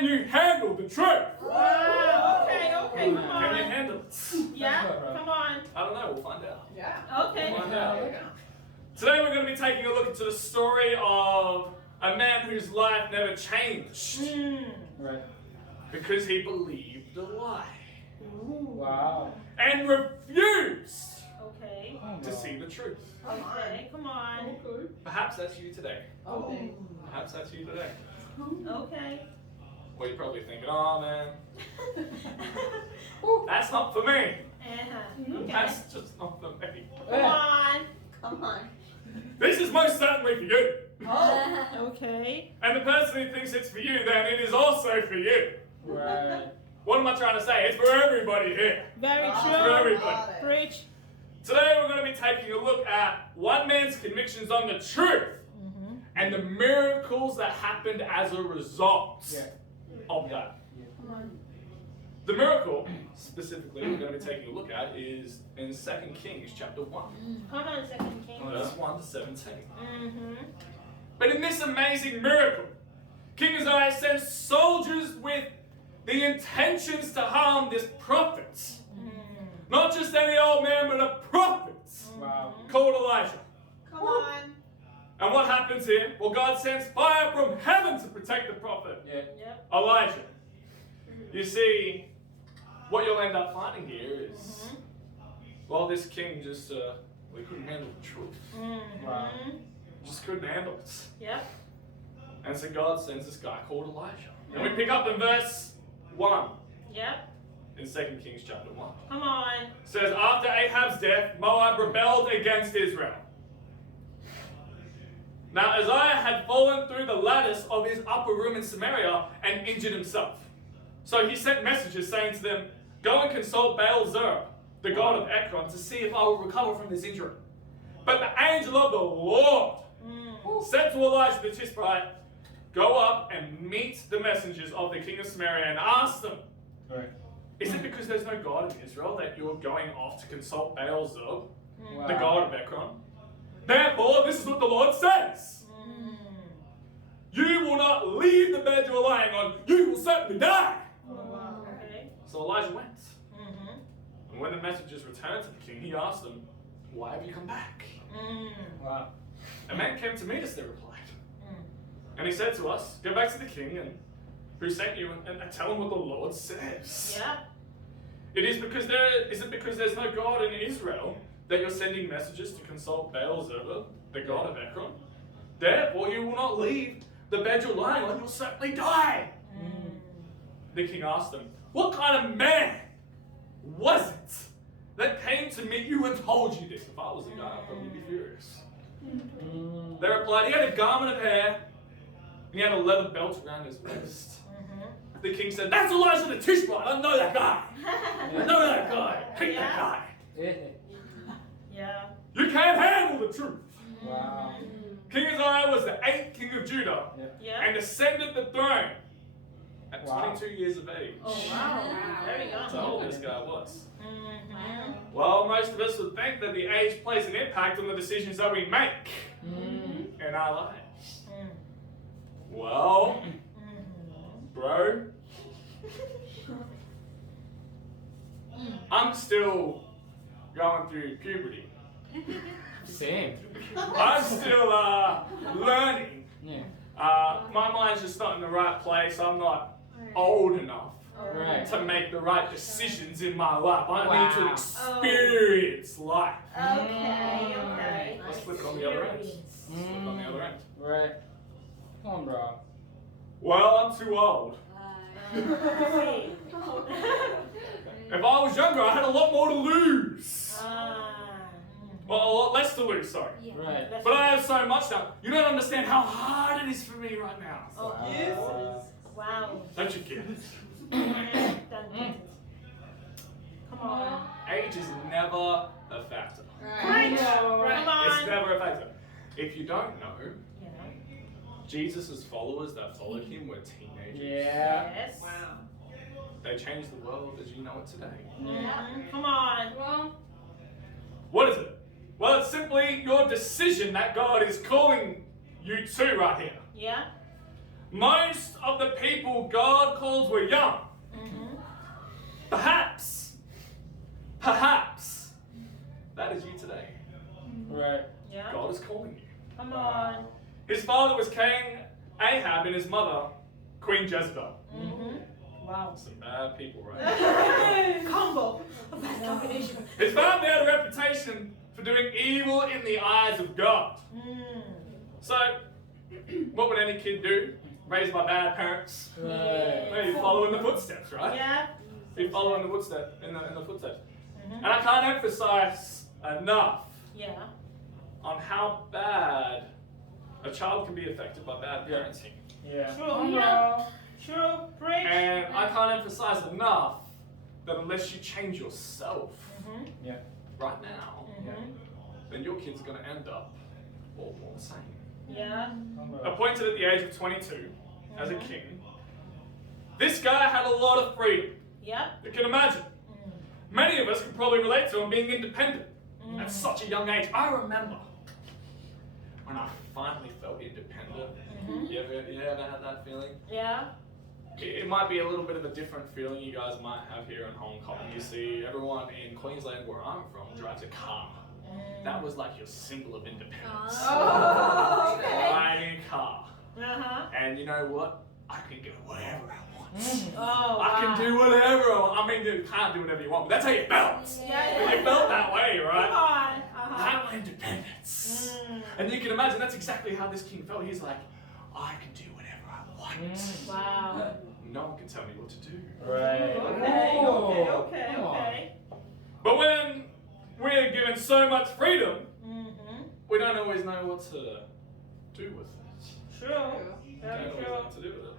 Can you handle the truth? Wow. Okay, come on. Can you handle it? Yeah, come on. I don't know, we'll find out. Yeah. Okay. We'll find out. Today we're going to be taking a look into the story of a man whose life never changed. Right. Because he believed a lie. Wow. And refused Okay. to see the truth. Okay, come on. Perhaps that's you today. Okay. Perhaps that's you today. Okay. Well, you're probably thinking, oh man, that's not for me. Okay. That's just not for me. Come on. Come on. This is most certainly for you. Oh. Okay. And the person who thinks it's for you, then it is also for you. Right. What am I trying to say? It's for everybody here. Very It's true. for everybody. Preach. Today we're going to be taking a look at one man's convictions on the truth and the miracles that happened as a result of that. Come on. The miracle, specifically, we're going to be taking a look at is in 2 Kings chapter 1. Come on, 2 Kings. Verse 1 to 17. But in this amazing miracle, King Uzziah sends soldiers with the intentions to harm this prophet. Not just any old man, but a prophet called Elijah. Come on. And what happens here? Well, God sends fire from heaven to protect the prophet, Elijah. You see, what you'll end up finding here is, well, this king just, we couldn't handle the truth. Just couldn't handle it. Yep. And so God sends this guy called Elijah. And we pick up in verse 1 Yep. in 2 Kings chapter 1. Come on. It says, after Ahab's death, Moab rebelled against Israel. Now Uzziah had fallen through the lattice of his upper room in Samaria and injured himself. So he sent messages saying to them, go and consult Baal-Zerub, the god of Ekron, to see if I will recover from this injury. But the angel of the Lord said to Elijah the Tishbite, go up and meet the messengers of the king of Samaria and ask them, is it because there's no God in Israel that you're going off to consult Baal-Zerub, the god of Ekron? Therefore, this is what the Lord says. You will not leave the bed you're lying on. You will certainly die. Okay. So Elijah went. And when the messengers returned to the king, he asked them, why have you come back? Wow. A man came to meet us, they replied. And he said to us, go back to the king and who sent you and tell him what the Lord says. Yeah. Is it because there's no God in Israel that you're sending messages to consult Baal-Zerub, the god of Ekron? Therefore you will not leave the bed you're lying on, you'll certainly die. The king asked them, what kind of man was it that came to meet you and told you this? If I was the guy, I'd probably be furious. They replied, he had a garment of hair, and he had a leather belt around his waist. The king said, that's Elijah the Tishbite. I know that guy. I know that guy. I hate that guy. Yeah. You can't handle the truth. Wow. King Uzziah was the 8th king of Judah and ascended the throne at 22 years of age. Oh, wow. Very young. That's how old this guy was. Well, most of us would think that the age plays an impact on the decisions that we make in our lives. Well, bro, I'm still going through puberty. Same. I'm still learning. My mind's just not in the right place. I'm not old enough to make the right decisions in my life. I need to experience life. Okay. Let's flip it on the other end. Flip it on the other end. Right. Come on, bro. Well, I'm too old. If I was younger, I had a lot more to lose. Well, a lot less to lose, sorry. Right. But I have so much now. You don't understand how hard it is for me right now. Oh, yes. Wow. Don't you get it? Come on. Age is never a factor. Right. Come on. It's never a factor. If you don't know, Jesus' followers that followed him were teenagers. Yes. Wow. They changed the world as you know it today. Come on. Well, What is it? Well, it's simply your decision that God is calling you to right here. Yeah. most of the people God calls were young. Mm-hmm. Perhaps, that is you today. Right. Yeah. God is calling you. Come on. His father was King Ahab and his mother, Queen Jezebel. Mm-hmm. Wow. Some bad people, right? Combo. Bad combination. His family had a reputation for doing evil in the eyes of God. Mm. So, what would any kid do? Raised by bad parents? Right. Maybe follow in the footsteps, right? Yeah. Be following the footsteps, in the footsteps. Mm-hmm. And I can't emphasize enough Yeah. on how bad a child can be affected by bad parenting. Yeah. True. Come Yeah. on. True. Preach. And I can't emphasize enough that unless you change yourself Mm-hmm. Yeah. right now, Mm-hmm. then your kid's going to end up all the same. Yeah. Come on. Appointed at the age of 22 as a Mhm. king, this guy had a lot of freedom. Yeah. You can imagine. Mm. Many of us could probably relate to him being independent Mm. at such a young age. I remember when I finally felt independent. Mhm. You ever had that feeling? Yeah. It might be a little bit of a different feeling you guys might have here in Hong Kong. You see, everyone in Queensland, where I'm from, drives a car. Mm. That was like your symbol of independence. Oh, okay. Buying a car. Uh-huh. And you know what? I can go wherever I want. Oh, I can wow. do whatever I want. I mean, you can't do whatever you want, but that's how you felt. Yeah. You felt that way, Come right? on. Uh-huh. That independence. Mm. And you can imagine that's exactly how this king felt. He's like, I can do whatever I want. Wow. No one can tell me what to do. Right. Okay. Oh, Okay. come on. Okay. But when we're given so much freedom, Mm-hmm. we don't always know what to do with it. True. We Very don't always know true. what to do with it.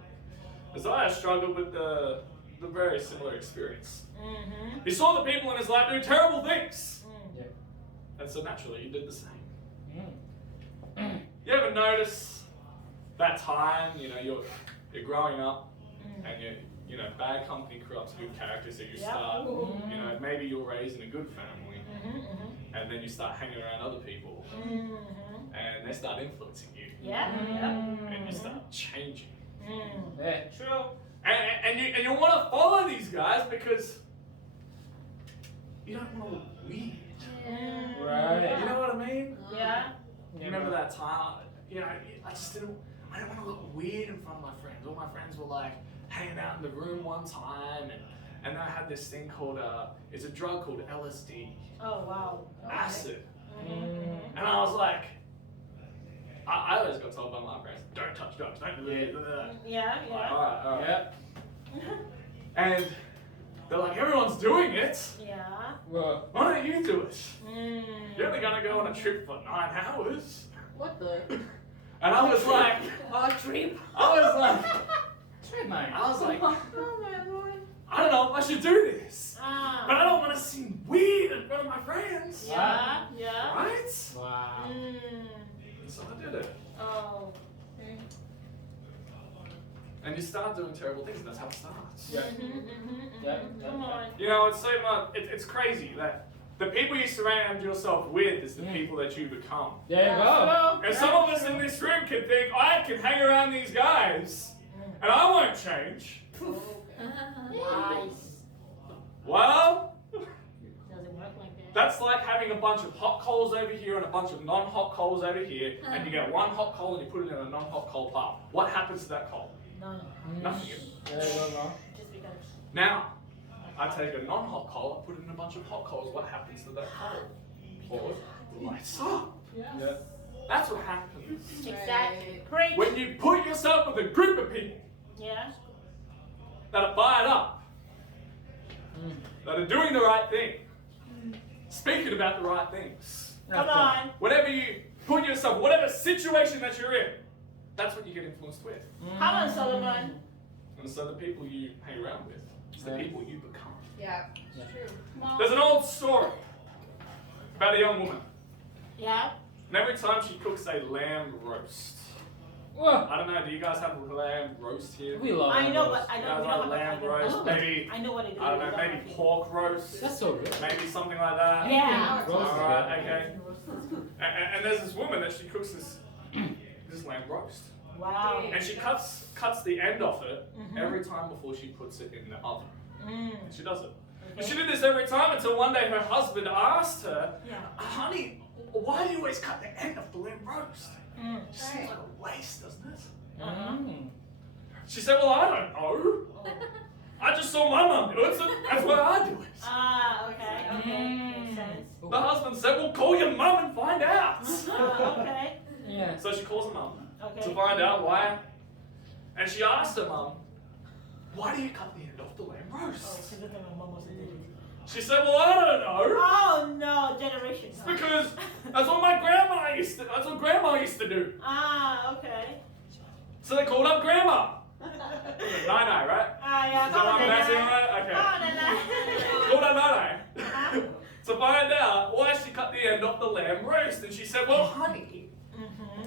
Isaiah struggled with the very similar experience. Mm-hmm. He saw the people in his life do terrible things. Mm. And so naturally, he did the same. Mm. You ever notice that time, you're growing up Mm. and bad company corrupts good character, so you Yeah. start, Mm. maybe you're raised in a good family Mm-hmm. Mm-hmm. and then you start hanging around other people Mm-hmm. and they start influencing you Yeah. Yeah. and you start changing. Mm. Yeah. True. And you want to follow these guys because you don't want to look weird. Mm. Right. You know what I mean? Yeah. You remember that time? I didn't want to look weird in front of my friends. All my friends were like hanging out in the room one time, and I had this thing called it's a drug called LSD, Oh wow. acid, Mm-hmm. and I was like, I always got told by my parents, don't touch drugs, don't do it. Yeah. Like, Yeah. all right. Yeah. And they're like, everyone's doing it. Yeah. Well. Why don't you do it? Mm. You're only gonna go on a trip for 9 hours. What the? And I was like, Oh, trip. I was like, Oh my lord. I don't know if I should do this. Ah. But I don't want to seem weird in front of my friends. Yeah. Yeah. Right? Wow. Mm. So I did it. Oh. And you start doing terrible things, and that's how it starts. Yeah. Yeah. Come on. It's so much, it's crazy that the people you surround yourself with is the people that you become. There you go. And some of us in this room can think, I can hang around these guys, and I won't change. Nice. Well, Doesn't work like that. that's like having a bunch of hot coals over here and a bunch of non-hot coals over here, and you get one hot coal and you put it in a non-hot coal pile. What happens to that coal? No. Nothing. There you go. Just because. Now, I take a non-hot coal, I put it in a bunch of hot coals. What happens to that coal? Well, it lights up. Yeah. That's what happens Exactly. Preach. when you put yourself with a group of people Yeah. that are fired up, that are doing the right thing, speaking about the right things. Come on. Whatever you put yourself, whatever situation that you're in, that's what you get influenced with. Come on, Solomon. And so the people you hang around with, it's the Right. people you become. Yeah. Yeah. True. There's an old story about a young woman. Yeah. And every time she cooks a lamb roast, Well, I don't know, do you guys have lamb roast here? we love I know, those. but I You know. guys We like don't lamb have roast? Oh. Maybe, I know what it is. I don't know, maybe pork roast? That's so good. Maybe something like that? Yeah. Roast Alright, together. okay. And there's this woman that she cooks this lamb roast. Wow. And she cuts the end off it Mhm. every time before she puts it in the oven. Mm. And she does it. And Okay. she did this every time until one day her husband asked her, Yeah. honey, why do you always cut the end of the lamb roast? Mm. It seems like a waste, doesn't it? Mm. She said, well, I don't know. I just saw my mum do it, so that's why I do it. Ah, okay, okay. Makes sense. The husband said, well, call your mum and find out. Okay. Yeah. So she calls her mum Okay. to find out why. And she asked her mum, why do you cut the end off the lamb Oh, roast? she looked at my mom was a digit. She said, well, I don't know. Oh no, generations. It's because that's what that's what grandma used to do. Ah, okay. So they called up grandma. Nai, right? Ah, yeah. Is that what I'm pronouncing right? Okay. Oh, Called up Nai to find out why she cut the end off the lamb roast. And she said, well, honey, Mm-hmm.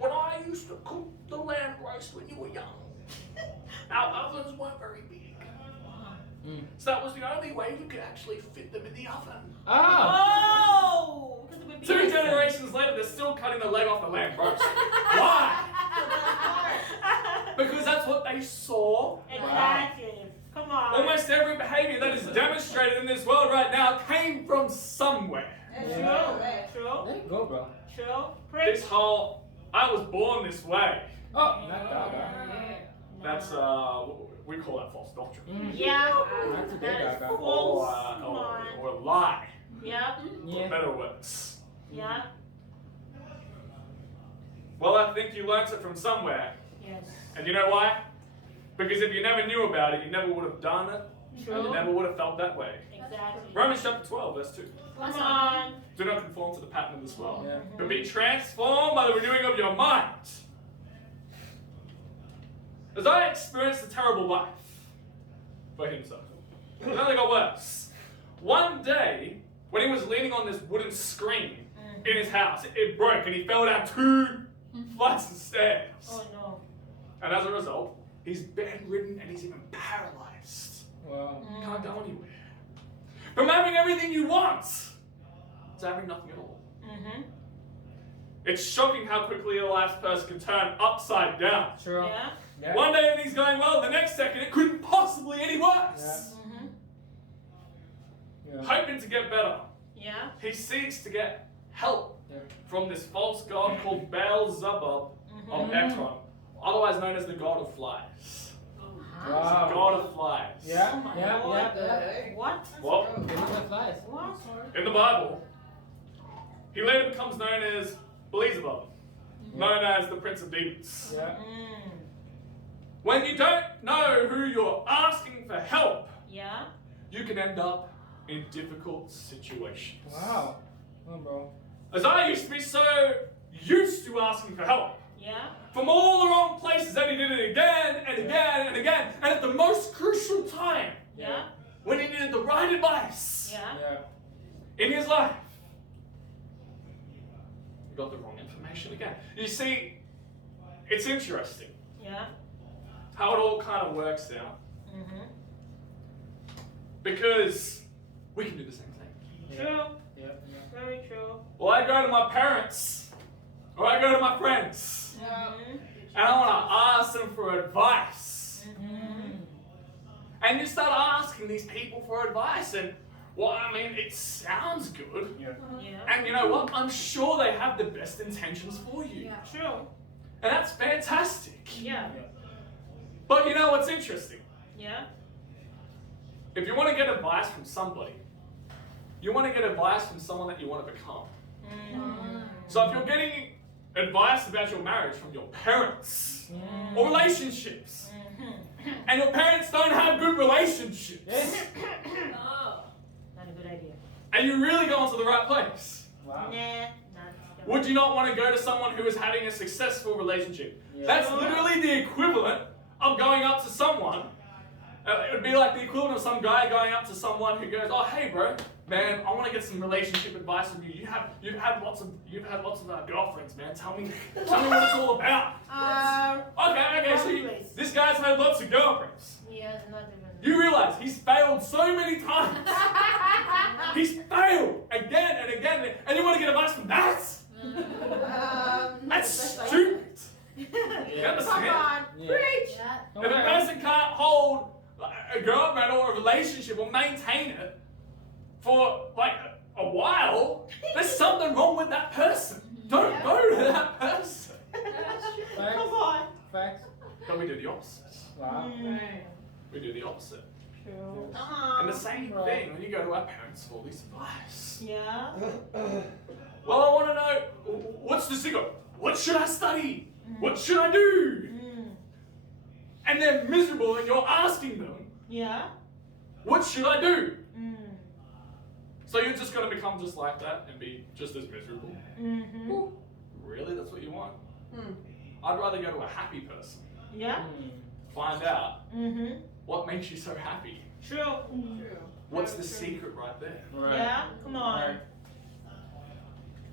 when I used to cook the lamb roast when you were young, our ovens weren't very big. Mm. So that was the only way we could actually fit them in the oven. Ah. Oh! Because of the 2 generations later, they're still cutting the leg off the lamb roast. Why? Because that's what they saw. Exactly. Come on. Almost every behavior that is demonstrated in this world right now came from somewhere. Yeah. True. There you go, bro. True. This whole, I was born this way. Oh, not that. That's, we call that false doctrine. Mm. Yeah. That's a big That's guy. false. Come on. Or lie. Yeah. Yeah. Better words. Yeah. Well, I think you learnt it from somewhere. Yes. And you know why? Because if you never knew about it, you never would have done it. And you True. never would have felt that way. Exactly. Romans chapter 12, verse 2. Come on. Do not conform to the pattern of this world, Yeah. but be transformed by the renewing of your mind. As I experienced a terrible life for himself, it only got worse. One day, when he was leaning on this wooden screen in his house, it broke and he fell down 2 flights of stairs. Oh no. And as a result, he's bedridden and he's even paralyzed. Wow. Can't go anywhere. From having everything you want to having nothing at all. Mm-hmm. It's shocking how quickly a last person can turn upside down. True. Yeah. Yeah. One day everything's going well, the next second it couldn't possibly any worse. Mm-hmm. Yeah. Hoping to get better, Yeah. he seeks to get help Yeah. from this false god called Beelzebub of Ekron, otherwise known as the god of flies. Wow. God of flies. Yeah. Oh my Yeah. Lord. Yeah. What? Well, Give me the flies. What? in the Bible, he later becomes known as Beelzebub, known as the Prince of Demons. Yeah. Mm. When you don't know who you're asking for help, Yeah. you can end up in difficult situations. Wow. Come on, bro. As I used to be so used to asking for help Yeah. from all the wrong places, and he did it again and again and again, and at the most crucial time, Yeah. when he needed the right advice Yeah. Yeah. in his life, he got the wrong information again. You see, it's interesting Yeah. how it all kind of works out, Mm-hmm. because we can do the same thing. True. Yeah. Yeah. Very true. Well, I go to my parents, or I go to my friends, Mm-hmm. and I want to ask them for advice. Mm-hmm. And you start asking these people for advice, and well, I mean, it sounds good. Yeah. Yeah. And you know what? I'm sure they have the best intentions for you. True. And that's fantastic. Yeah. But you know what's interesting? Yeah. If you want to get advice from somebody, you want to get advice from someone that you want to become. Mm-hmm. So if you're getting advice about your marriage from your parents or relationships, and your parents don't have good relationships, Not a good idea. and you really go into the right place, Wow. Nah. Not. would you not want to go to someone who is having a successful relationship? Yeah. That's literally the equivalent of going up to someone. It would be like the equivalent of some guy going up to someone who goes, "Oh, hey, bro, man, I want to get some relationship advice from you. You've had lots of girlfriends, man. Tell me what it's all about." Okay. So this guy's had lots of girlfriends. Yeah, not even. You realize he's failed so many times. He's failed again and again, and you want to get advice from that? That's stupid. miserable, maintain it for like a while, there's something wrong with that person. Don't go to that person. Facts. Come on. Facts. But we do the opposite. Wow. We do the opposite. True. And the same thing when you go to our parents for all this advice. Yeah. Well, I want to know, what's the secret? What should I study? What should I do? And they're miserable and you're asking them, Yeah. what should I do? So you're just going to become just like that and be just as miserable? Really? That's what you want? I'd rather go to a happy person. Yeah. Find out what makes you so happy. True. What's the secret right there? Right. Yeah. Come on. Right.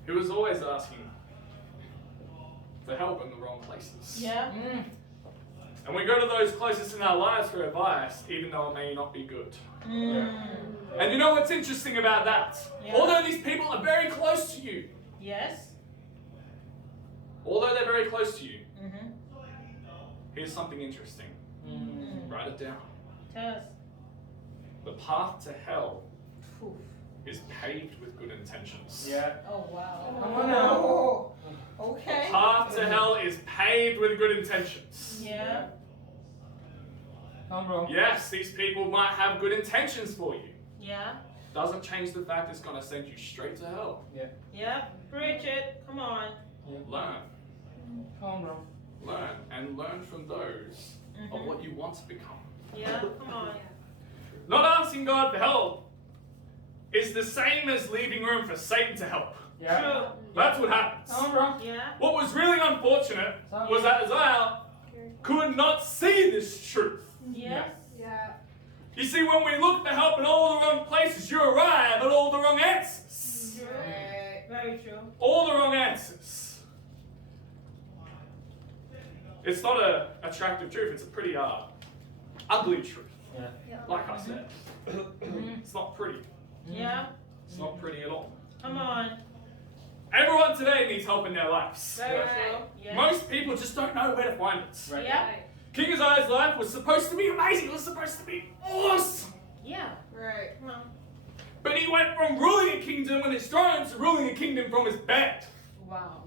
He was always asking for help in the wrong places. Yeah. And we go to those closest in our lives for advice, even though it may not be good. And you know what's interesting about that? Yeah. Although these people are very close to you, Yes. although they're very close to you, here's something interesting. Write it down. Tell us. The path to hell Oof. is paved with good intentions. Yeah. Oh wow. Come on now. The Okay. path to hell is paved with good intentions. Yeah. Come on, bro. Yes, these people might have good intentions for you. Yeah. Doesn't change the fact it's going to send you straight to hell. Yeah. Preach it. Come on. Learn. Come on, bro. Learn. And learn from those of what you want to become. Yeah. Come on. Not asking God for help is the same as leaving room for Satan to help. Yeah. True. That's what happens. Come on, bro. Yeah. What was really unfortunate was that Isaiah could not see this truth. Yes. Yeah. You see, when we look for help in all the wrong places, you arrive at all the wrong answers. True. Right. Very true. All the wrong answers. It's not an attractive truth, it's a pretty ugly truth. Yeah. Like I said. It's not pretty. Yeah. It's not pretty at all. Come on. Everyone today needs help in their lives. Very Right. true. Yeah. Most people just don't know where to find it. Right. Yeah. King Uzziah's life was supposed to be amazing. It was supposed to be awesome. Yeah. Right. Come on. But he went from ruling a kingdom on his throne to ruling a kingdom from his bed. Wow.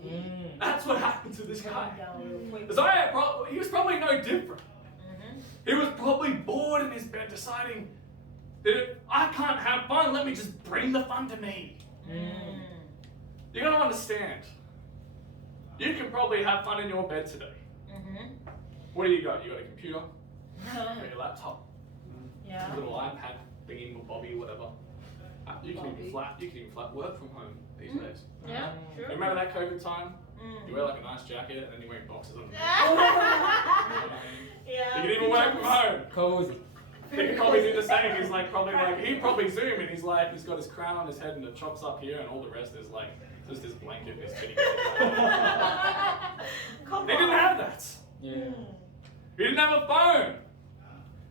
That's what happened to this Calm guy. down real quick. Uzziah, he was probably no different. He was probably bored in his bed deciding that if I can't have fun, let me just bring the fun to me. You gotta understand. You can probably have fun in your bed today. What do you got? You got a computer? You got your laptop? Yeah. A little iPad thingy, Bobby, whatever. You can even flat work from home these days. Yeah. You True. remember that COVID time? You wear like a nice jacket and then you wear boxes on. You Yeah. can even work from home. Cozy. He could probably do the same. He's like he'd probably zoom and he's got his crown on his head and the chops up here and all the rest is like just his blanket and his kitty. Come They didn't on. have that. Yeah. He didn't have a phone.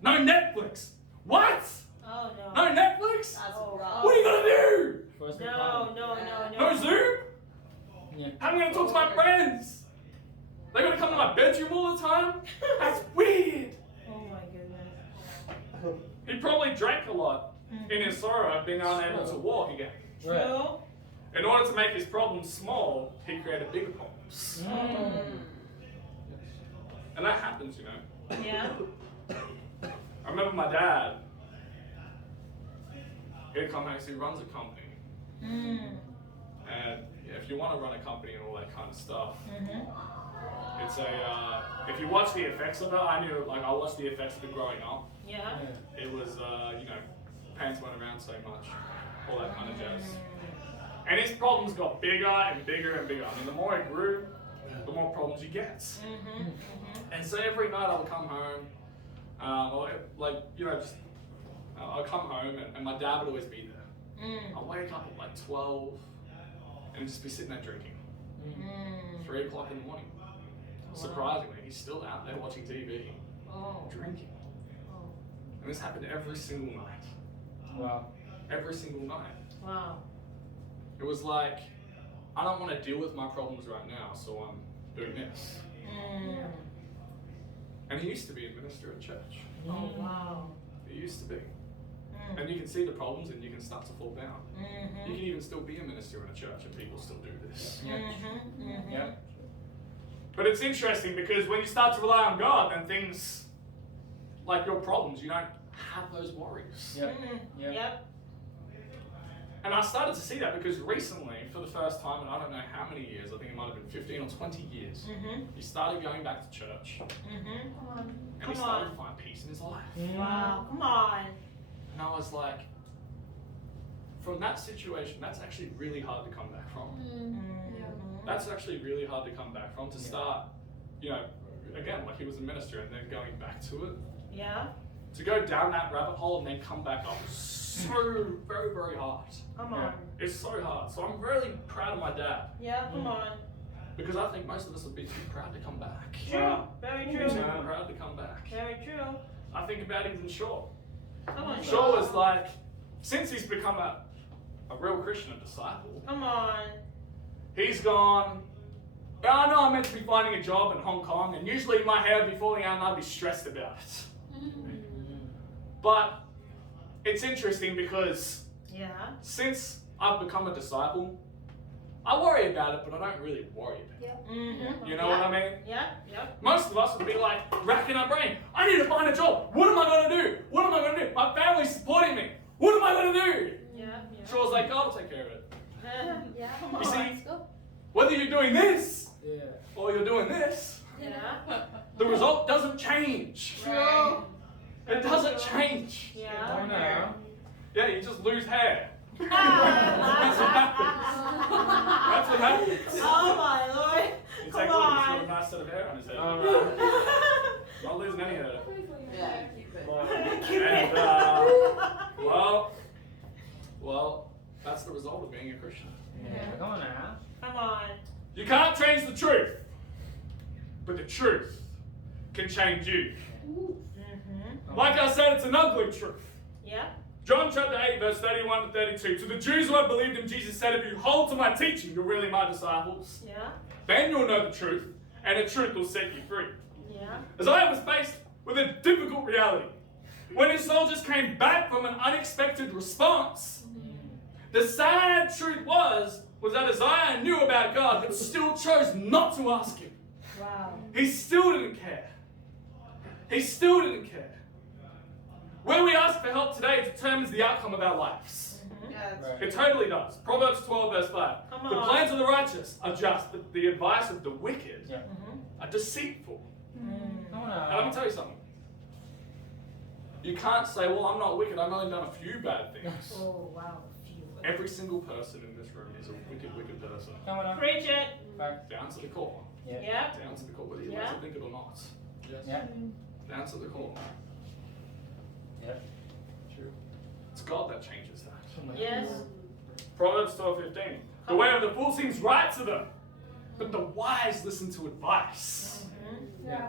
No Netflix. What? Oh no. No Netflix? That's Oh, rough. What are you gonna do? First No, no, No Zoom? Yeah. How am I gonna talk to my friends? They're gonna come to my bedroom all the time? That's weird. Oh my goodness. He probably drank a lot in his sorrow of being unable to walk again. Right. True. In order to make his problems small, he created bigger problems. And that happens, you know. Yeah. I remember my dad. He'd come home, he runs a company. And if you want to run a company and all that kind of stuff, it's if you watch the effects of it, I watched the effects of it growing up. Yeah. It was, pants weren't around so much, all that kind of jazz. And his problems got bigger and bigger and bigger. I mean, the more it grew, the more problems you get. And so every night I would come home, I'll come home and my dad would always be there. I'll wake up at like 12 and just be sitting there drinking. 3 o'clock in the morning. Surprisingly, he's still out there watching TV, drinking. And this happened every single night. Wow. Every single night. Wow. It was like, I don't want to deal with my problems right now, so I'm doing this. And he used to be a minister at church. Oh wow. He used to be. And you can see the problems and you can start to fall down. Mm-hmm. You can even still be a minister in a church and people still do this. Yeah. But it's interesting because when you start to rely on God, then things like your problems, you don't have those worries. Yep. Yep. Yep. And I started to see that because recently, for the first time in I don't know how many years, I think it might have been 15 or 20 years, he started going back to church and he started to find peace in his life. Wow, come on. And I was like, from that situation, that's actually really hard to come back from. That's actually really hard to come back from, to start, you know, again, like he was a minister and then going back to it. Yeah. To go down that rabbit hole and then come back up is so very, very hard. Come on. It's so hard. So I'm really proud of my dad Yeah, come on. because I think most of us would be too proud to come back. True. Very true. Too proud to come back. Very true. I think about even Shaw. Come on. Shaw was like, since he's become a real Christian, a disciple, Come on. he's gone, yeah, I know I'm meant to be finding a job in Hong Kong, and usually my hair would be falling out and I'd be stressed about it. But it's interesting because since I've become a disciple, I worry about it, but I don't really worry about it. You know what I mean? Yep. Most of us would be like racking our brain. I need to find a job. What am I going to do? What am I going to do? My family's supporting me. What am I going to do? Yeah. Shaw's like, God will take care of it. Come You on. see, whether you're doing this Yeah. or you're doing this, Yeah. the result doesn't change. True. It doesn't change. Oh Yeah. no. Yeah, you just lose hair. That's what happens. Oh my Lord. You Come take one, he's got on. a nice set of hair on his head. Alright. Not losing any hair. Yeah, keep it. And, well, that's the result of being a Christian. Yeah. Come on now. Come on. You can't change the truth, but the truth can change you. Like I said, it's an ugly truth. Yeah. John chapter 8, verse 31 to 32. To the Jews who have believed him, Jesus said, if you hold to my teaching, you're really my disciples. Yeah. Then you'll know the truth, and the truth will set you free. Yeah. Isaiah was faced with a difficult reality. When his soldiers came back from an unexpected response, the sad truth was that Isaiah knew about God, but still chose not to ask him. Wow. He still didn't care. He still didn't care. Where we ask for help today determines the outcome of our lives. Yeah, Right. It totally does. Proverbs 12, verse 5. Come The on. plans of the righteous are just, but the advice of the wicked Yeah. are deceitful. Come on And let me now. tell you something. You can't say, well, I'm not wicked, I've only done a few bad things. Oh wow. Every single person in this room is a wicked, wicked person. Come on now. Preach it. Back. Down to the core. Yeah. Yeah. Down to the core, whether you Yeah. like to think it or not. Yeah. Down to the core. Yeah. True. It's God that changes that. Yes. Proverbs 12:15. The way of the fool seems right to them, but the wise listen to advice. Yeah.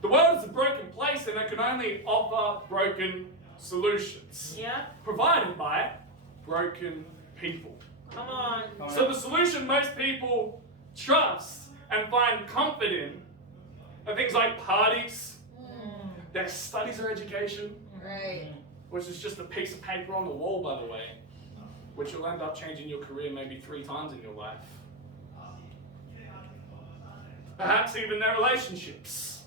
The world is a broken place and it can only offer broken solutions. Yeah. Provided by broken people. Come on. Come on So now. the solution most people trust and find comfort in are things like parties, their studies or education, right. which is just a piece of paper on the wall, by the way, which will end up changing your career maybe 3 times in your life. Perhaps even their relationships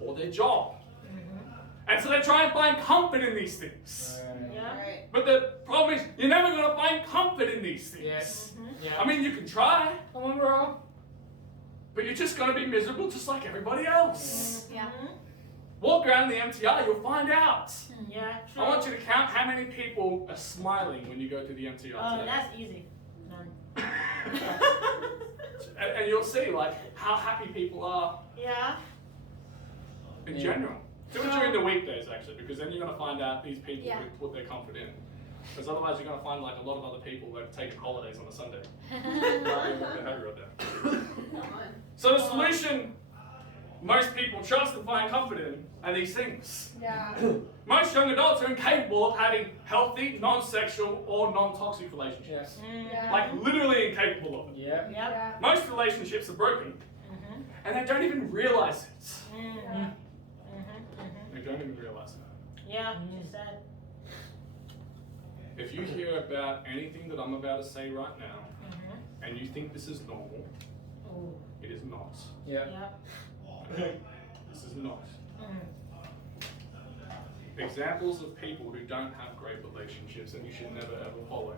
or their job. And so they try and find comfort in these things. Right. Yeah. Right. But the problem is, you're never going to find comfort in these things. Yes. Yeah. I mean, you can try, Come on, bro. but you're just going to be miserable just like everybody else. Yeah. Walk around the MTR, you'll find out. Yeah. True. I want you to count how many people are smiling when you go to the MTR Oh, today. that's easy. None. And you'll see like how happy people are Yeah. in Yeah. general. Do it during the weekdays actually, because then you're going to find out these people Yeah. who put their comfort in. Because otherwise you're going to find like a lot of other people that are taking holidays on a Sunday. So the solution most people trust and find comfort in are these things. Yeah. Most young adults are incapable of having healthy, non-sexual or non-toxic relationships. Yes. Yeah. Like literally incapable of it. Yeah. Yep. Yeah. Most relationships are broken and they don't even realize it. They don't even realize it. Yeah. Just said. if you hear about anything that I'm about to say right now, Mm-hmm. and you think this is normal, Oh. it is not. Yeah. Yep. Okay? This is not. Mm. Examples of people who don't have great relationships and you should never ever follow.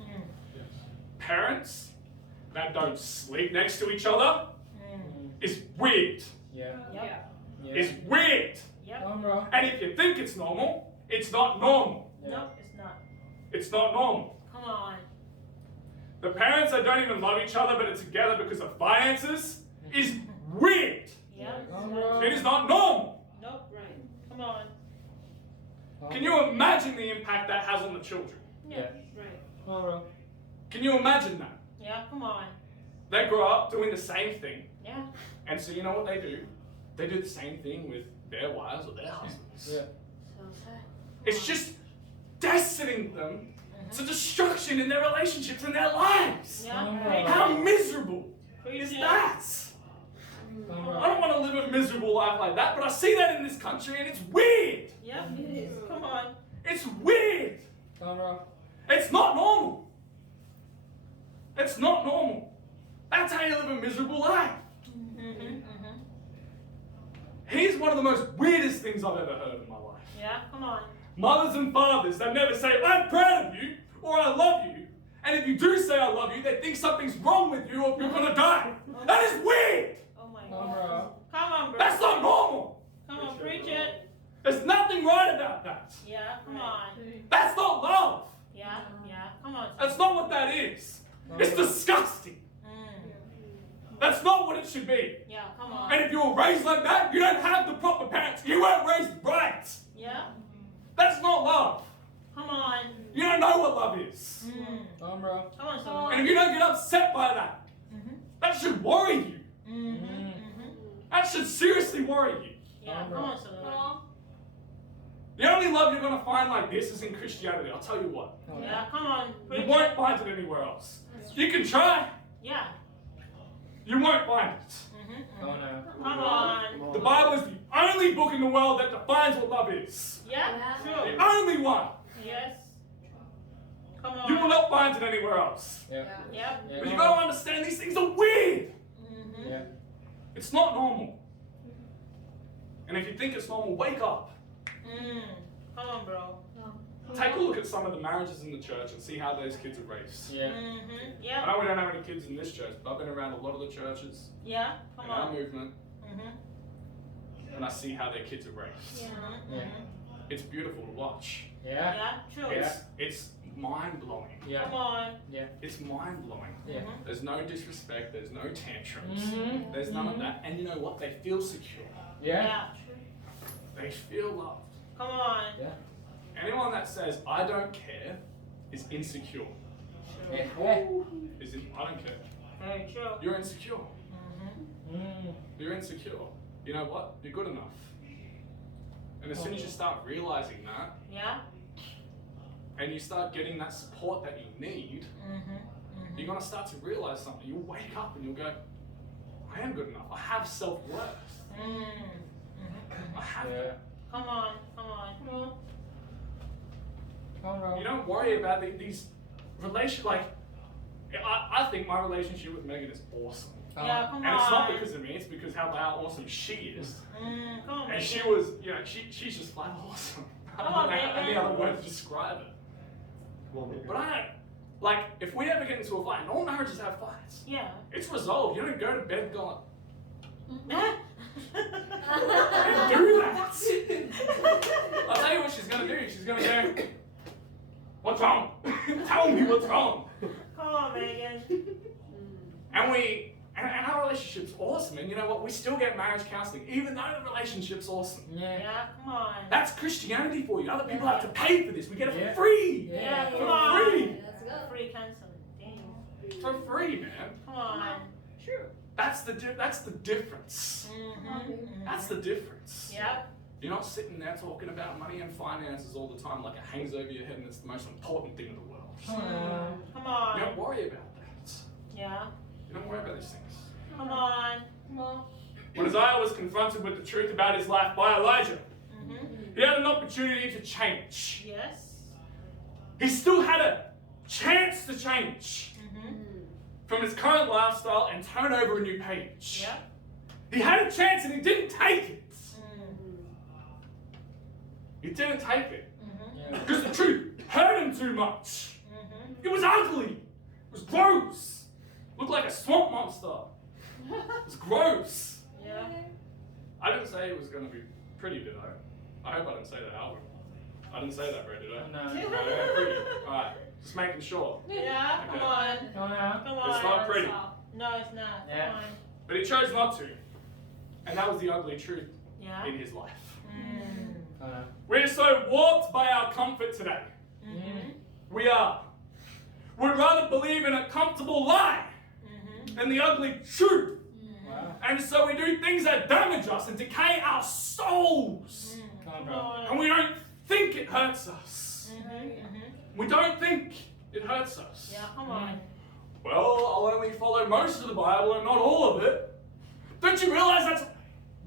Mm. Parents that don't sleep next to each other Mm. is weird. Yeah. Yep. Yeah. Is weird. Yep. Come on, bro. And if you think it's normal, it's not normal. Yeah. Nope, it's not. It's not normal. Come on. The parents that don't even love each other but are together because of finances is weird. Yep. Come on, bro. It is not normal. Nope. Right. Come on. Can you imagine the impact that has on the children? Yeah. Right. Come on, bro. Can you imagine that? Yeah. Come on. They grow up doing the same thing. Yeah. And so you know what they do? They do the same thing with their wives or their husbands. Yeah. So sad. It's just destining them to destruction in their relationships and their lives. Yeah. How miserable Preach is it. that? Come I on, don't want to live a miserable life like that, but I see that in this country and it's weird. Yep. It is. Come on. It's weird. Come on, bro. It's not normal. It's not normal. That's how you live a miserable life. Mm-hmm. Mm-hmm. Here's one of the most weirdest things I've ever heard in my life. Yeah. Come on. Mothers and fathers that never say, I'm proud of you, or I love you. And if you do say I love you, they think something's wrong with you or you're gonna die. That is weird. Oh my Come on, God. bro. Come on, bro. That's not normal. Come on. Preach it. There's nothing right about that. Yeah. Come on. That's not love. Yeah. Yeah. Come on. That's not what that is. It's disgusting. Mm. That's not what it should be. Yeah. Come on. And if you were raised like that, you don't have the proper parents. You weren't raised right. Yeah. That's not love. Come on. You don't know what love is. Mm. Come on, bro. Come on, son. And if you don't get upset by that, Mm-hmm. that should worry you. Mm-hmm. Mm. Mm-hmm. That should seriously worry you. Yeah. Come on, son. The only love you're going to find like this is in Christianity. I'll tell you what. Come on. Yeah. Come on. You Preach won't it. find it anywhere else. You can try. Yeah. You won't find it. Mm-hmm. Come on now. Come on. The Bible is the only book in the world that defines what love is. Yeah. The True. only one. Yes. Come on. You will not find it anywhere else. Yeah. Yep. Yeah. But come you on. got to understand these things are weird. Mm-hmm. Yeah. It's not normal. And if you think it's normal, wake up. Mm. Come on, bro. Take a look at some of the marriages in the church and see how those kids are raised. Yeah. Mm-hmm. I Yeah. know we don't have any kids in this church, but I've been around a lot of the churches Yeah. Come in our on. movement, Mm-hmm. and I see how their kids are raised. Mm-hmm. Yeah. It's beautiful to watch. Yeah. Yeah. True. It's mind blowing. Yeah. Come on. Yeah. It's mind blowing. Yeah. Mhm. There's no disrespect. There's no tantrums. Mhm. There's none of that. And you know what? They feel secure. Yeah. Yeah. True. They feel loved. Come on. Yeah. Anyone that says I don't care is insecure. True. Yeah. Yeah. I don't care. Very true. You're insecure. Mm-hmm. Mm. You're insecure. You know what? You're good enough. And as soon as you start realizing that, Yeah. and you start getting that support that you need, Mm-hmm. you're gonna start to realize something. You'll wake up and you'll go, I am good enough. I have self-worth. Mm-hmm. I have Yeah. it. Come on. Come on. Come on. Come on, bro. You don't worry about these relations. Like, I think my relationship with Megan is awesome. Yeah. Come on. And it's not because of me, it's because how awesome she is. Come on. And she baby. was, she's just flat awesome. I Come don't on, know any Megan. other word to describe it. But I don't, like, if we ever get into a fight, and all marriages have fights, Yeah. it's resolved. You don't go to bed going, Ah. I didn't do that. I'll tell you what she's going to do. She's going to go, what's wrong? Tell me what's wrong. Come on, Megan. And our relationship's awesome. And you know what? We still get marriage counseling, even though the relationship's awesome. Yeah. Yeah. Come on. That's Christianity for you. Other people have to pay for this. We get it Yeah. for free. Yeah. Yeah. Come For on. free. Free counseling. Damn. For free, man. Come on. Sure. That's the difference. Mm-hmm. That's the difference. Yep. You're not sitting there talking about money and finances all the time like it hangs over your head and it's the most important thing in the world. Come on. Come You on. don't worry about that. Yeah. You don't worry about these things. Come on. Come on. When Isaiah was confronted with the truth about his life by Elijah, Mm-hmm. he had an opportunity to change. Yes. he still had a chance to change from his current lifestyle and turn over a new page. Yeah. He had a chance and he didn't take it. He didn't take it. Yeah. Because the truth hurt him too much. It was ugly. It was gross. Looked like a swamp monster. It was gross. Yeah. I didn't say it was going to be pretty, did I? I hope I didn't say that, Albert. I didn't say that, Ray, did I? No. Alright, pretty. Alright, just making sure. Yeah. Come on. Come on. Come on. It's not pretty. No, it's not. Yeah. Come on. But he chose not to. And that was the ugly truth Yeah. in his life. Come on. We're so warped by our comfort today. We are. We'd rather believe in a comfortable lie than the ugly truth. Wow. And so we do things that damage us and decay our souls. Come on, Come bro. on. And we don't think it hurts us. We don't think it hurts us. Yeah. Come on. Well, I'll only follow most of the Bible and not all of it. Don't you realize that's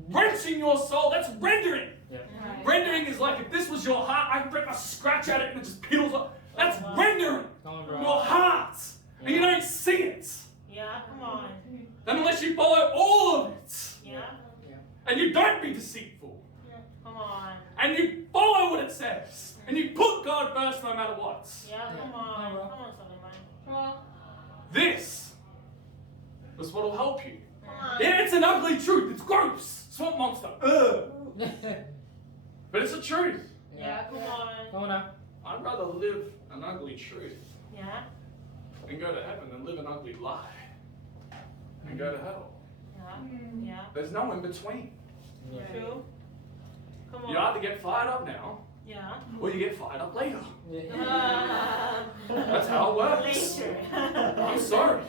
wrenching your soul? That's rendering. Yeah. Rendering is like if this was your heart, I can break a scratch at it and it just peels off. That's rendering Come on, bro. your heart. And you don't see it. Yeah. Come on. And unless you follow all of it. Yeah. And you don't be deceitful. Come on. And you follow what it says. And you put God first no matter what. Yeah. Come on. Come on, Solomon. This is what will help you. Come on. Yeah, it's an ugly truth. It's gross. Swamp monster. Ugh. But it's the truth. Yeah. Come on. Come on now. I'd rather live an ugly truth Yeah. and go to heaven than live an ugly lie and go to hell. Yeah. Yeah. There's no in between. Yeah. True. Come on. You either get fired up now Yeah. or you get fired up later. Yeah. That's how it works. Later. I'm sorry.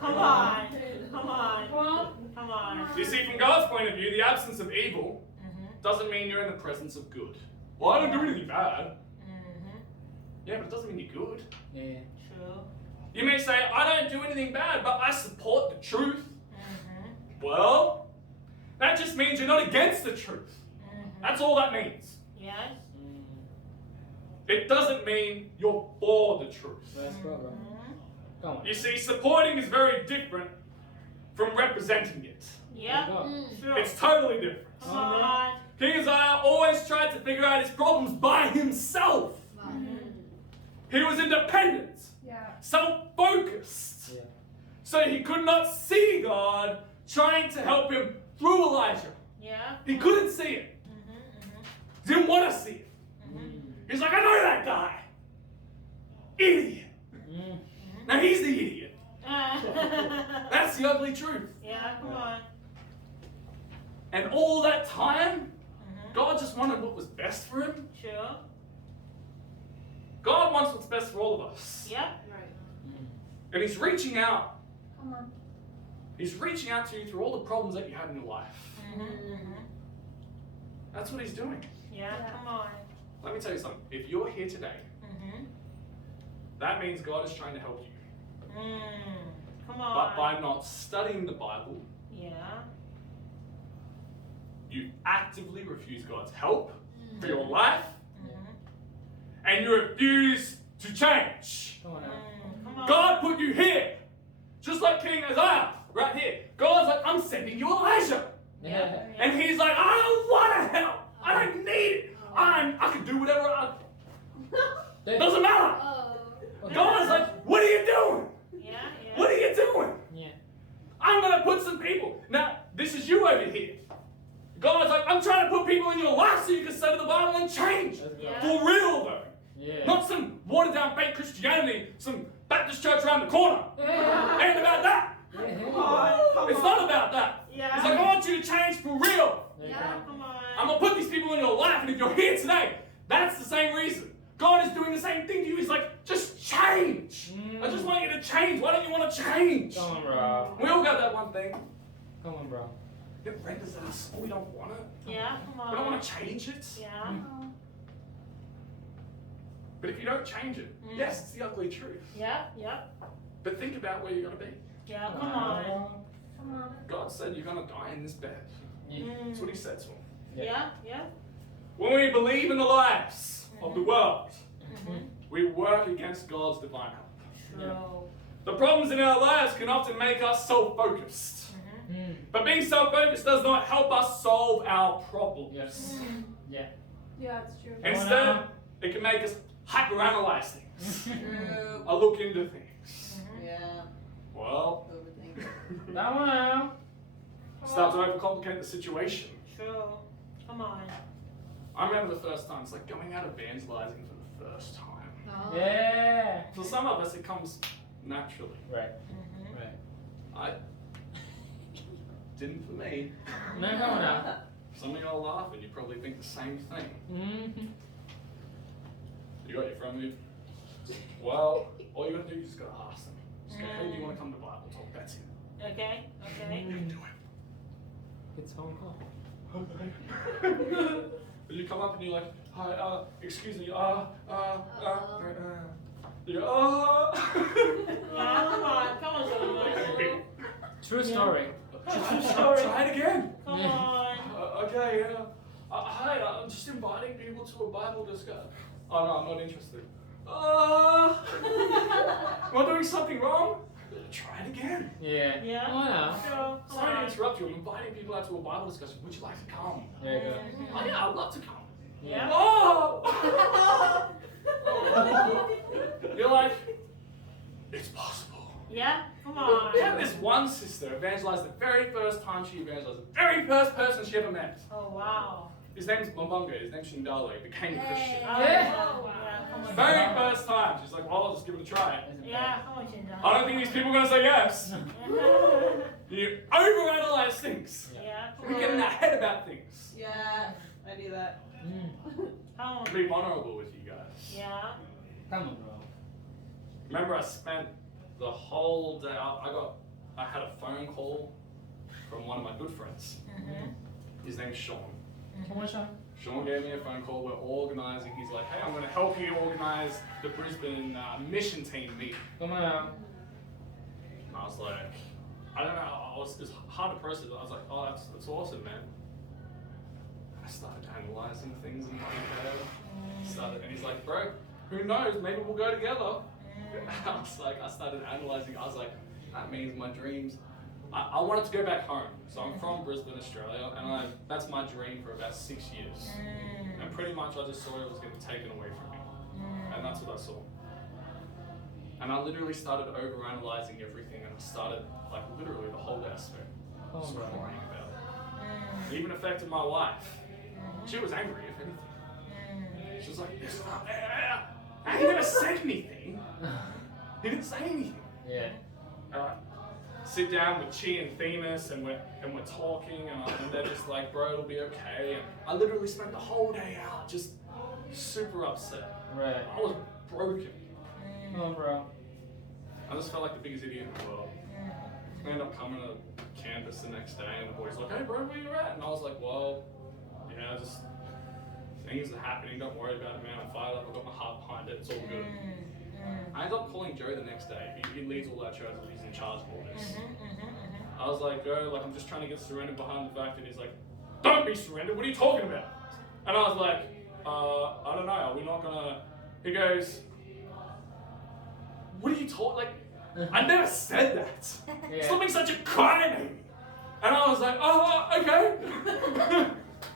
Come on. Come on. Come on. You see, from God's point of view, the absence of evil doesn't mean you're in the presence of good. Well, I don't do anything bad. Yeah, but it doesn't mean you're good. Yeah. True. You may say, I don't do anything bad, but I support the truth. Well, that just means you're not against the truth. That's all that means. Yes. It doesn't mean you're for the truth. Let's go, bro. Come on. You see, supporting is very different from representing it. Yep. Go. True. It's totally different. Come on. King Uzziah always tried to figure out his problems by himself. He was independent, self-focused. Yeah. So he could not see God trying to help him through Elijah. Yeah. He couldn't see it. Didn't want to see it. He's like, I know that guy. Idiot. Now he's the idiot. That's the ugly truth. Yeah. Come on. And all that time, God just wanted what was best for him. Sure. God wants what's best for all of us. Yep. And he's reaching out. Come on. He's reaching out to you through all the problems that you had in your life. That's what he's doing. Yeah. Come on. Let me tell you something. If you're here today, that means God is trying to help you. Come on. But by not studying the Bible, Yeah. you actively refuse God's help for your life, and you refuse to change. Come on now. Come on. God put you here, just like King Uzziah, right here. God's like, I'm sending you Elijah. Yeah. And he's like, I don't want to help. I don't need it. I can do whatever doesn't matter. God's like, what are you doing? Yeah. Yeah. What are you doing? Yeah. I'm going to put some people. Now, this is you over here. God's like, I'm trying to put people in your life so you can study the Bible and change. Let's go. Yeah. For real, though. Yeah. Not some watered down fake Christianity, some Baptist church around the corner. Ain't about that. Come on. Come It's on. not about that. Yeah. It's like, I want you to change for real. Yeah. Come on. I'm going to put these people in your life, and if you're here today, that's the same reason. God is doing the same thing to you. He's like, just change. I just want you to change. Why don't you want to change? Come on, bro. We all got that one thing. Come on, bro. It renders us. We don't want it. Yeah. Come on. We don't want to change it. Yeah. But if you don't change it, yes, it's the ugly truth. Yeah. Yeah. But think about where you're going to be. Yeah. Come on. Come on. God said you're going to die in this bed. That's what he said to him. Yeah. Yeah. When we believe in the lies of the world, we work against God's divine help. True. The problems in our lives can often make us self-focused. But being self-focused does not help us solve our problems. Yes. Yeah. Yeah, it's true. Instead, it can make us hyperanalyze things. True. I look into things. Yeah. Well, Overthink. That one out. start to overcomplicate the situation. True. Come on. I remember the first time, it's like going out evangelizing for the first time. Oh. Yeah. For some of us, it comes naturally. Right. Right. I didn't for me. No, come on out. Some of y'all laugh and you probably think the same thing. Mm-hmm. You got your friend with you? Well, all you gotta do is just gotta ask them. Just go, hey, do you want to come to Bible talk? That's it. Okay. Okay. You can do It's phone call. it. You come up and you're like, hi, excuse me, you go, Yeah, come on. Come on, Solomon. True story. Try it again. Come on. Okay, hi, I'm just inviting people to a Bible discussion. Oh no, I'm not interested. Am I doing something wrong? Try it again. Yeah. Yeah. Oh, no. True. Come Sorry to on. interrupt you. I'm inviting people out to a Bible discussion. Would you like to come? There you go. Oh yeah, I'd love to come. Yeah. Oh! You're like, it's possible. Yeah. Come on. We had this one sister evangelize the very first time she evangelized, the very first person she ever met. Oh wow. His name's Mbonga, his name's Shindalo. He became a Christian. Oh, Yeah. Come on. Very first time. She's like, well, I'll just give it a try. Yeah. Come on, Shinda. I don't think these people are going to say yes. You overanalyze things. Yeah. We get in our head about things. Yeah, I do that. Come on. Be vulnerable with you guys. Yeah. Come on, bro. Remember, I spent the whole day. I had a phone call from one of my good friends. His name's Sean. Come on, Sean. Sean gave me a phone call. We're organizing. He's like, hey, I'm going to help you organize the Brisbane mission team meeting. Come on out. And I was like, I don't know. It's hard to process. I was like, oh, that's awesome, man. I started analyzing things in my head. And he's like, bro, who knows? Maybe we'll go together. I was like, I started analyzing. I was like, that means my dreams. I wanted to go back home. So I'm from Brisbane, Australia, and that's my dream for about 6 years. And pretty much I just saw it was getting taken away from me. And that's what I saw. And I literally started overanalyzing everything, and I started, like, literally the whole day I spent just crying about it. It even affected my wife. She was angry, if anything. She was like, and he never said anything. He didn't say anything. Yeah. Sit down with Chi and Themis, and we're talking, and they're just like, bro, it'll be okay. And I literally spent the whole day out just super upset. Right. I was broken. Come on, bro. I just felt like the biggest idiot in the world. I ended up coming to campus the next day, and the boys were like, hey, bro, where you at? And I was like, well, yeah, just things are happening. Don't worry about it, man. I'm fired up. I've got my heart behind it. It's all good. I ended up calling Joe the next day. He leads all our churches. He's in charge of all this. I was like, Joe, like, I'm just trying to get surrendered behind the fact. And he's like, don't be surrendered. What are you talking about? And I was like, I don't know. Are we not gonna? He goes, what are you talking? Like, I never said that. Yeah. Stop being such a crybaby. And I was like, oh, okay.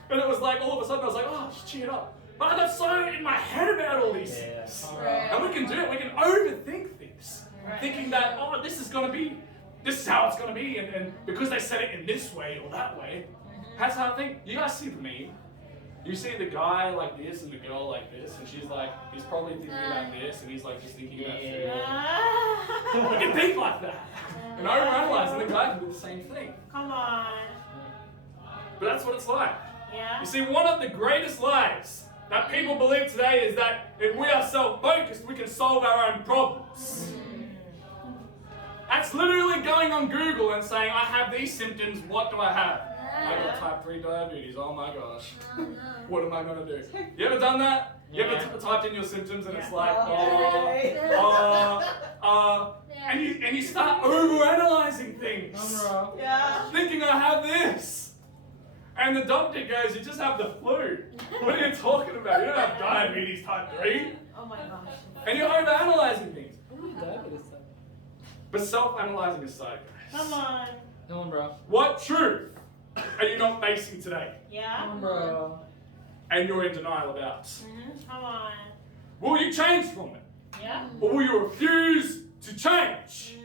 And it was like, all of a sudden, I was like, oh, just cheer it up. But I got so in my head about all these things. Right. And we can do it. We can overthink things. Thinking that, oh, this is how it's going to be. And because they said it in this way or that way. That's how I think. You guys see the meme. You see the guy like this and the girl like this. And she's like, he's probably thinking about this. And he's like just thinking about food. We can think like that. And overanalyze. And the guy can do the same thing. Come on. But that's what it's like. Yeah. You see, one of the greatest lies that people believe today is that if we are self-focused, we can solve our own problems. That's literally going on Google and saying, I have these symptoms, what do I have? I got type 3 diabetes, oh my gosh. What am I going to do? You ever done that? You ever typed in your symptoms and it's like, and you start overanalyzing things. Yeah. Thinking I have this. And the doctor goes, you just have the flu. What are you talking about? You don't have diabetes type 3. Oh my gosh. And you're overanalyzing things. That is so. But self-analyzing aside, guys. Come on. Come on, bro. What truth are you not facing today? Come Yeah. on, bro. And you're in denial about? Come on. Will you change from it? Yeah. Or will you refuse to change?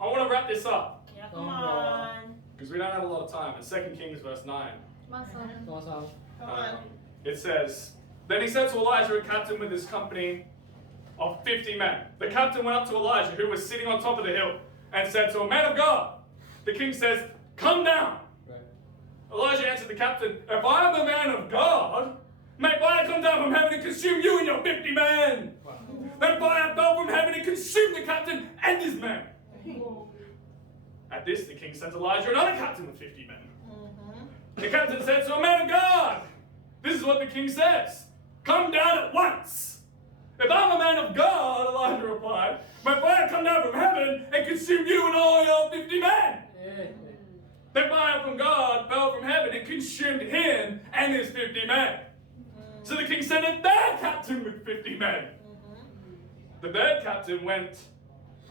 I want to wrap this up Yeah. Come Come on. on. because we don't have a lot of time. In 2 Kings verse 9, Come on, son. Come on. it says, Then he said to Elijah, a captain with his company of 50 men. The captain went up to Elijah, who was sitting on top of the hill, and said to him, Man of God, the king says, Come down. Right. Elijah answered the captain, If I am the man of God, may fire come down from heaven and consume you and your 50 men. Wow. Then fire fell from heaven and consumed the captain and his men. At this, the king sent Elijah another captain with 50 men. The captain said to a man of God, This is what the king says, Come down at once. If I'm a man of God, Elijah replied, may fire come down from heaven and consume you and all your 50 men. Yeah. Then fire from God fell from heaven and consumed him and his 50 men. So the king sent a third captain with 50 men. The third captain went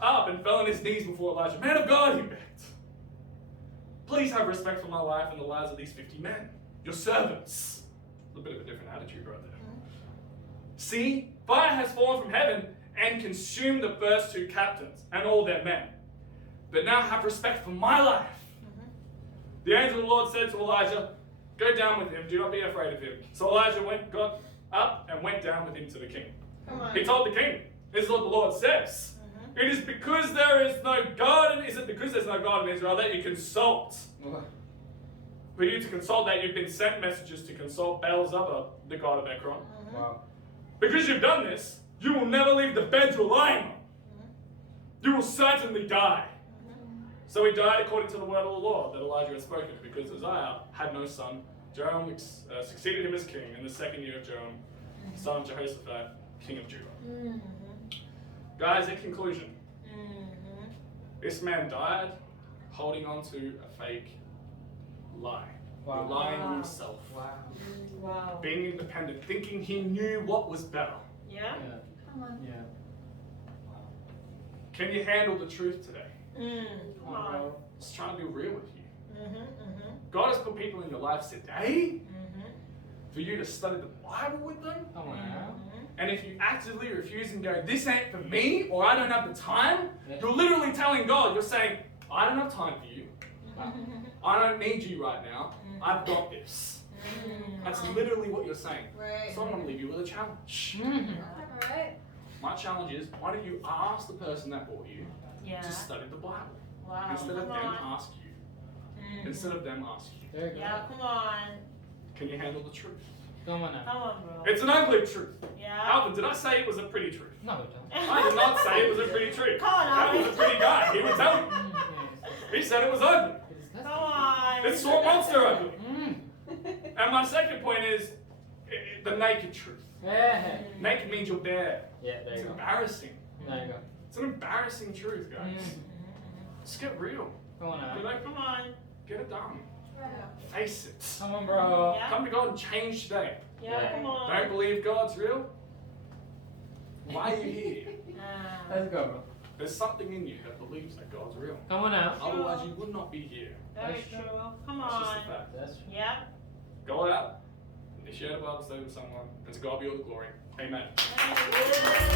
up and fell on his knees before Elijah. Man of God, he begged. Please have respect for my life and the lives of these 50 men, your servants. A little bit of a different attitude right there. See, fire has fallen from heaven and consumed the first 2 captains and all their men. But now have respect for my life. The angel of the Lord said to Elijah, Go down with him, do not be afraid of him. So Elijah got up and went down with him to the king. He told the king, This is what the Lord says. It is because there is no God in Israel that you consult. For you to consult that, you've been sent messages to consult Baal-zebub, the god of Ekron. Wow. Because you've done this, you will never leave the bed you're lying on. You will certainly die. So he died according to the word of the Lord that Elijah had spoken, because Uzziah had no son. Joram succeeded him as king in the 2nd year of Joram, son of Jehoshaphat, king of Judah. Guys, in conclusion, this man died holding on to a fake lie. Wow. Relying on himself. Wow. Wow. Being independent, thinking he knew what was better. Yeah. Yeah. Come on. Yeah. Wow. Can you handle the truth today? Come on. Just trying to be real with you. God has put people in your lives today for you to study the Bible with them. Come on now. And if you actively refuse and go, this ain't for me, or I don't have the time, you're literally telling God, you're saying, I don't have time for you. I don't need you right now. I've got this. That's literally what you're saying. Right. So I'm going to leave you with a challenge. Alright. My challenge is, why don't you ask the person that bought you Yeah. to study the Bible? Wow. Instead of Come them on. ask you. Instead of them ask you. There you go. Yeah. Come on. Can you handle the truth? Come on now. Come on, bro. It's an ugly truth. Yeah. Alvin, did I say it was a pretty truth? No, don't. I did not say it was a pretty truth. Come on, That was a Alvin. pretty guy. He would tell you. He said it was ugly. Come on. It's so monster ugly. Mm. And my second point is the naked truth. Yeah. Naked means you're bare. Yeah, there It's you go. embarrassing. There you go. It's an embarrassing truth, guys. Mm. Just get real. Come on You now. know, Come on. get it done. Face it. Come on, bro. Yeah. Come to God and change today. Yeah. Come on. Don't believe God's real? Why are you here? Let's go, bro. There's something in you that believes that God's real. Come on now. Otherwise, you would not be here. Very That's true. Come That's just on. the fact. That's true. Yeah. Go out, initiate a Bible study with someone, and to God be all the glory. Amen. Hey.